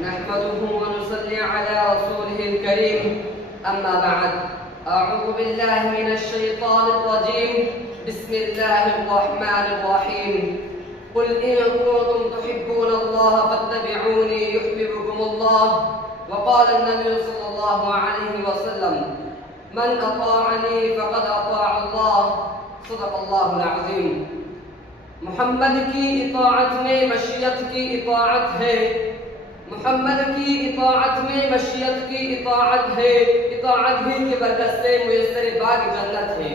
نحمده ونصلي على رسوله الكريم أما بعد أعوذ بالله من الشيطان الرجيم بسم الله الرحمن الرحيم قل إن كنتم تحبون الله فاتبعوني يحببكم الله وقال النبي صلى الله عليه وسلم من أطاعني فقد أطاع الله صدق الله العظيم. محمد کی اطاعت میں مشیت کی اطاعت ہے، محمد کی اطاعت میں مشیت کی اطاعت ہے، اطاعت ہی کی برکت سے میسر باغ جنت ہے.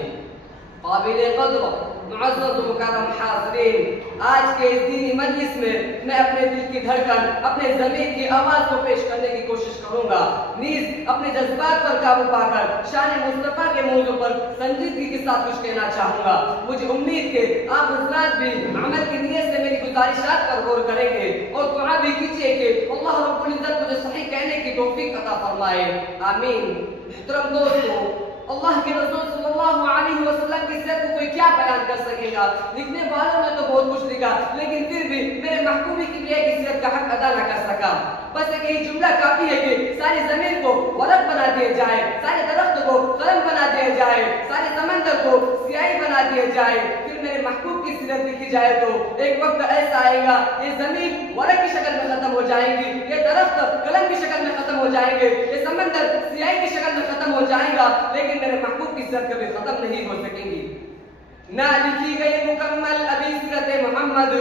قابل قدر معزز و مکرم حاضرین، آج کے اس دینی مجلس میں میں اپنے دل کی دھڑکن، اپنے ضمیر کی آواز کو پیش کرنے کی کوشش کروں گا، نیز اپنے جذبات پر قابو پا کر شان مصطفیٰ کے موضوع پر سنجیدگی کے ساتھ کچھ کہنا چاہوں گا. مجھے امید کہ آپ حضرات بھی عمل کی نیت سے میری گزارشات پر غور کریں گے اور دعا بھی کیجیے کہ اللہ رب العزت مجھے صحیح کہنے کی توفیق عطا فرمائے، آمین. محترم دوستو، اللہ کے رسول صلی اللہ علیہ وسلم کی سیرت کو کوئی کیا بیان کر سکے گا؟ لکھنے والوں نے تو بہت کچھ لکھا، لیکن پھر بھی میرے محکومی کی لیے کی سیرت کا حق ادا نہ کر سکا. بس ایک ہی جملہ کافی ہے کہ ساری زمین کو ورق بنا دیا جائے، سارے درخت کو قلم بنا دیا جائے، سارے سمندر کو سیاہی بنا دیا جائے، پھر میرے محبوب کی سیرت لکھی جائے تو ایک وقت ایسا آئے گا یہ زمین ورق کی شکل میں ختم ہو جائے گی، یہ درخت قلم کی شکل میں ختم ہو جائیں گے، یہ سمندر سیاہی کی شکل میں ختم ہو جائے گا، لیکن میرے محبوب کی سیرت کبھی ختم نہیں ہو سکیں گی. نہ لکھی گئی مکمل ابھی سیرت محمد،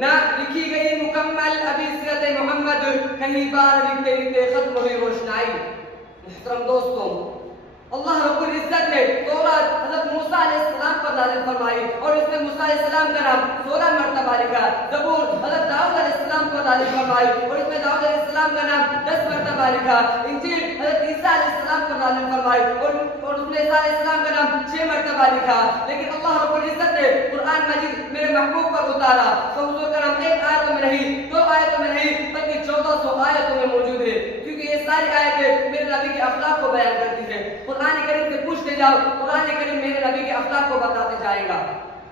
نہ لکھی گئی مکمل ابھی سیرت محمد، کہیں بار لکھتے لکھتے ختم ہوئی روشنائی. محترم دوستوں، اللہ رب العزت نے تورات حضرت موسیٰ علیہ السلام پر نازل فرمائی اور اس میں موسیٰ علیہ السلام کا نام 16 مرتبہ لکھا. زبور حضرت داؤد علیہ السلام پر نازل فرمائی اور اس میں داؤد علیہ السلام کا نام 10 مرتبہ لکھا. انجیل حضرت عیسیٰ علیہ السلام پر نازل فرمائی اور اس میں عیسیٰ علیہ السلام کا نام 6 مرتبہ لکھا. لیکن اللہ رب العزت نے قرآن مجید میرے محبوب پر اتارا تو حضور کا نام 1 آیتوں میں نہیں، 2 آیتوں میں نہیں، بلکہ 1400 آیتوں میں موجود ہے، کیونکہ یہ ساری آیتیں میرے نبی کے اخلاق کو بیان کرتی ہیں. قرآن کریم سے پوچھتے جاؤ، قرآن کریم میرے نبی کے اخلاق کو بتاتے جائے گا.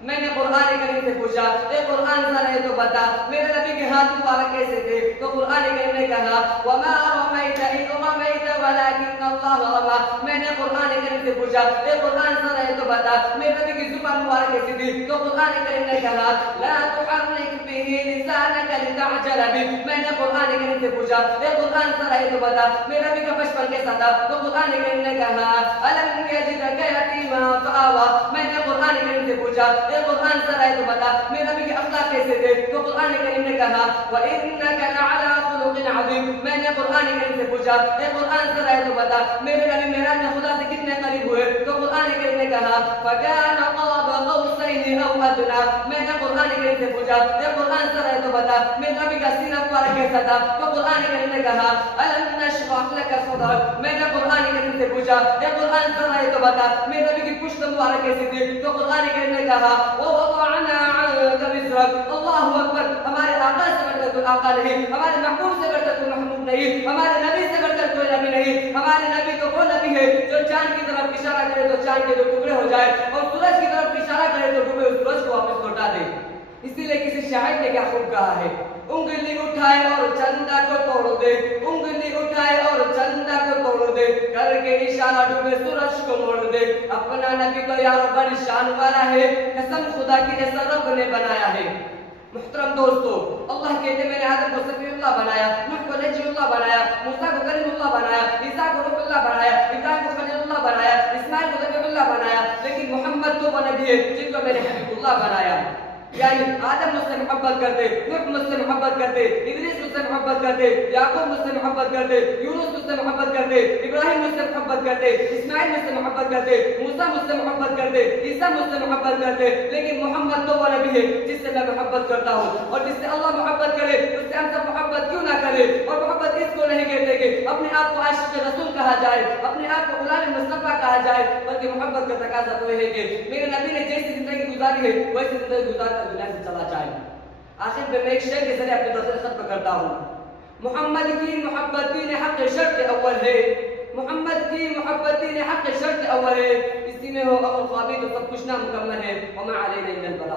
میں نے قرآن کریم سے پوچھا، اے قرآن ذرا یہ تو بتا میرے نبی کے ہاتھ مبارک کیسے تھے؟ تو قرآن کریم نے کہا وَمَا رَمَيْتَ إِذْ رَمَيْتَ وَلَكِنَّ اللَّهَ رَمَى. میں نے قرآن کریم سے پوچھا، اے قرآن ذرا یہ تو بتا میرے نبی کی زبان مبارک کیسی تھی؟ تو قرآن کریم نے کہا لَا تُحَرِّكْ بِهِ لِسَانَكَ لِتَعْجَلَ بِهِ. میں نے قرآن کریم سے پوچھا، اے قرآن ذرا یہ تو بتا میرے نبی کا بچپن کیسا تھا؟ تو قرآن کریم نے کہا أَلَمْ يَجِدْكَ يَتِيمًا فَآوَىٰ. میں نے قرآن کریم سے پوچھا، اے قرآن ذرا یہ تو بتا میرے نبی کے اخلاق کیسے تھے؟ تو قرآن کریم نے کہا وَإِنَّكَ لَعَلَىٰ خُلُقٍ عَظِيمٍ. میں نے قرآن کریم سے پوچھا، اے قرآن ذرا یہ تو بتا میرے نبی معراج میں خدا سے کتنے قریب ہوئے؟ تو قرآن کریم نے کہا فَكَانَ قَابَ قَوْسَيْنِ أَوْ أَدْنَىٰ. میں نے قرآن کریم سے پوچھا، اے قرآن ذرا یہ تو بتا میرے نبی کا سینہ مبارک کیسا تھا؟ تو قرآن کریم نے کہا أَلَمْ نَشْرَحْ لَكَ صَدْرَكَ. میں نے قرآن کریم سے پوچھا، اے قرآن ذرا یہ تو بتا میرے نبی کی پشت مبارک کیسی تھی؟ تو قرآن کریم نے کہا وَوَضَعْنَا عَنكَ وِزْرَكَ. اللہ اکبر. ہمارے آقا سے بڑھ کر کوئی آقا نہیں، ہمارے محبوب سے بڑھ کر کوئی محبوب نہیں، ہمارے نبی سے بڑھ کر کوئی نبی نہیں. ہمارے نبی تو وہ نبی ہے جو چاند کی طرف اشارہ کرے تو چاند کے 2 ٹکڑے ہو جائے اور سورج کی طرف اشارہ کرے تو ڈوبے ہوئے سورج کو واپس لوٹا دے. اسی لیے کسی شاعر نے کیا خوب کہا ہے، انگلی اٹھائے اور چندہ کو توڑ دے، انگلی اٹھائے اور چندہ کو توڑ دے، کر کے اشارہ ڈوبے سورج کو موڑ دے. اپنا نبی تو یار بڑی شان والا ہے، قسم خدا کی جیسا رب نے بنایا ہے. محترم دوستو، اللہ کہتے میں نے آدم کو صفی اللہ بنایا، نوح کو نجی اللہ بنایا، موسیٰ کو کلیم اللہ بنایا، عیسیٰ کو روح اللہ بنایا، ابراہیم کو خلیل اللہ بنایا، اسماعیل کو ذبیح اللہ بنایا، لیکن محمد تو وہ نبی ہے جن کو میں نے حبیب اللہ بنایا. یعنی آدم مجھ سے محبت کرتے، نوح مجھ سے محبت کرتے، ادریس مجھ سے محبت کرتے، یعقوب مجھ سے محبت کرتے، یونس مجھ سے محبت کرتے، ابراہیم مجھ سے محبت کرتے، اسماعیل مجھ سے محبت کرتے، موسیٰ مجھ سے محبت کرتے، عیسیٰ مجھ سے محبت کرتے، لیکن محمد تو وہ نبی ہے جس سے میں محبت کرتا ہوں. اور جس سے اللہ محبت کرے اس سے ہم سب محبت کیوں نہ کرے؟ اور محبت اس کو نہیں کہتے کہ اپنے آپ کو عاشق رسول کہا جائے، اپنے آپ کو غلام مصطفیٰ کہا جائے، بلکہ محبت کا تقاضا تو ہے کہ میرے نبی نے جیسی زندگی گزاری ہے ویسی زندگی گزار دنیا سے چلا جائے. آخر میں ایک شعر کے ذریعے اپنے درس ختم کرتا ہوں. محمد کی محبت دین حق شرط اول ہے، محمد کی محبت دین حق شرط اول ہے، اسی میں ہو امر خوابی تو سب کچھ نامکمل ہے. وما علینا الا البلاغ.